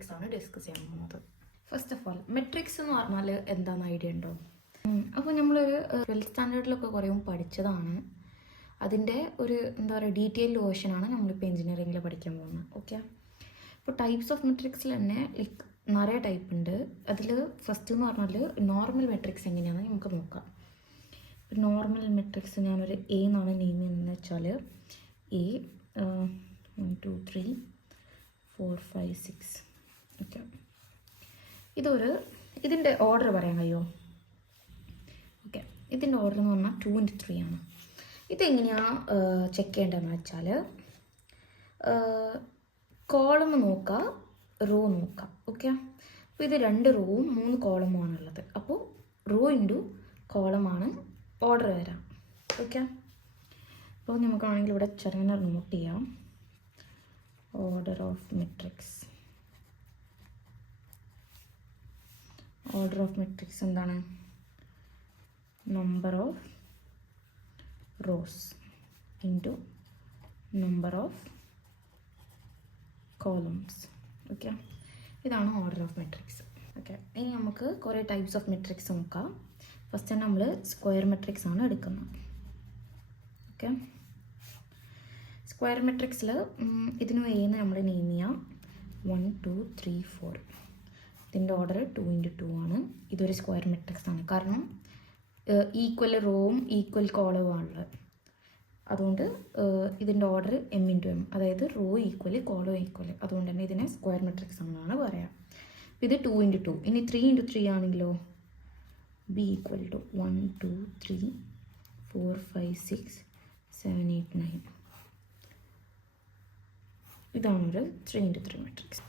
Matrix ആണ് discuss ചെയ്യാൻ പോകുന്നത്. ഫസ്റ്റ് ഓഫ് ഓൾ മെട്രിക്സ് എന്ന് പറഞ്ഞാൽ എന്താണെന്ന് ഐഡിയ ഉണ്ടോ? അപ്പോൾ നമ്മളൊരു 12th സ്റ്റാൻഡേർഡിലൊക്കെ കുറേ പഠിച്ചതാണ്. അതിൻ്റെ ഒരു എന്താ പറയുക ഡീറ്റെയിൽഡ് വേർഷനാണ് നമ്മളിപ്പോൾ എഞ്ചിനീയറിംഗിൽ പഠിക്കാൻ പോകുന്നത്. ഓക്കെ, ഇപ്പോൾ ടൈപ്സ് ഓഫ് മെട്രിക്സിൽ തന്നെ ലൈക്ക് നിറയെ ടൈപ്പ് ഉണ്ട്. അതിൽ ഫസ്റ്റ് എന്ന് പറഞ്ഞാൽ നോർമൽ മെട്രിക്സ് എങ്ങനെയാണെന്ന് നമുക്ക് നോക്കാം. നോർമൽ മെട്രിക്സ് ഞാനൊരു എ എന്നാണ് നെയിം ചെയ്യുന്നതെന്ന് വെച്ചാൽ എ 1 2 3 4 5 6. ഓക്കെ, ഇതിൻ്റെ ഓർഡർ പറയാൻ കഴിയുമോ? ഓക്കെ, ഇതിൻ്റെ ഓർഡർ എന്ന് പറഞ്ഞാൽ 2 into 3 ആണ്. ഇതെങ്ങനെയാണ് ചെക്ക് ചെയ്യേണ്ടതെന്ന് വെച്ചാൽ കോളം നോക്കുക, റോ നോക്കുക. ഓക്കെ, അപ്പോൾ ഇത് 2 റോവും 3 കോളമുമാണ് ഉള്ളത്. അപ്പോൾ റോ ഇൻറ്റു കോളമാണ് ഓർഡർ വരാം. ഓക്കെ, അപ്പോൾ നമുക്കാണെങ്കിൽ ഇവിടെ ചെറുങ്ങനെ നോട്ട് ചെയ്യാം. Order of matrix. Order of matrix എന്താണ്? Number of rows into number of columns. Okay, ഇതാണ് ഓർഡർ ഓഫ് മെട്രിക്സ്. ഓക്കെ, ഇനി നമുക്ക് കുറേ ടൈപ്സ് ഓഫ് മെട്രിക്സ് നോക്കാം. ഫസ്റ്റ് തന്നെ നമ്മൾ സ്ക്വയർ മെട്രിക്സ് ആണ് എടുക്കുന്നത്. ഓക്കെ, സ്ക്വയർ മെട്രിക്സിൽ ഇതിന് വേന്ന് നമ്മൾ നെയിം ചെയ്യാം 1 2 3 4. ഇതിൻ്റെ ഓർഡർ 2 into 2 ആണ്. ഇതൊരു സ്ക്വയർ മെട്രിക്സ് ആണ്, കാരണം ഈക്വൽ റോവും ഈക്വൽ കോളവും ആണുള്ളത്. അതുകൊണ്ട് ഇതിൻ്റെ ഓർഡർ m into m, അതായത് റോ ഈക്വൽ കോളം ഈക്വൽ. അതുകൊണ്ട് തന്നെ ഇതിനെ സ്ക്വയർ മെട്രിക്സ് എന്നാണ് പറയാം. ഇത് 2 into 2. ഇനി 3 into 3 ആണെങ്കിലോ b equal to 1 2 3 4 5 6 7 8 9. ഇതാണൊരു 3 into 3 matrix.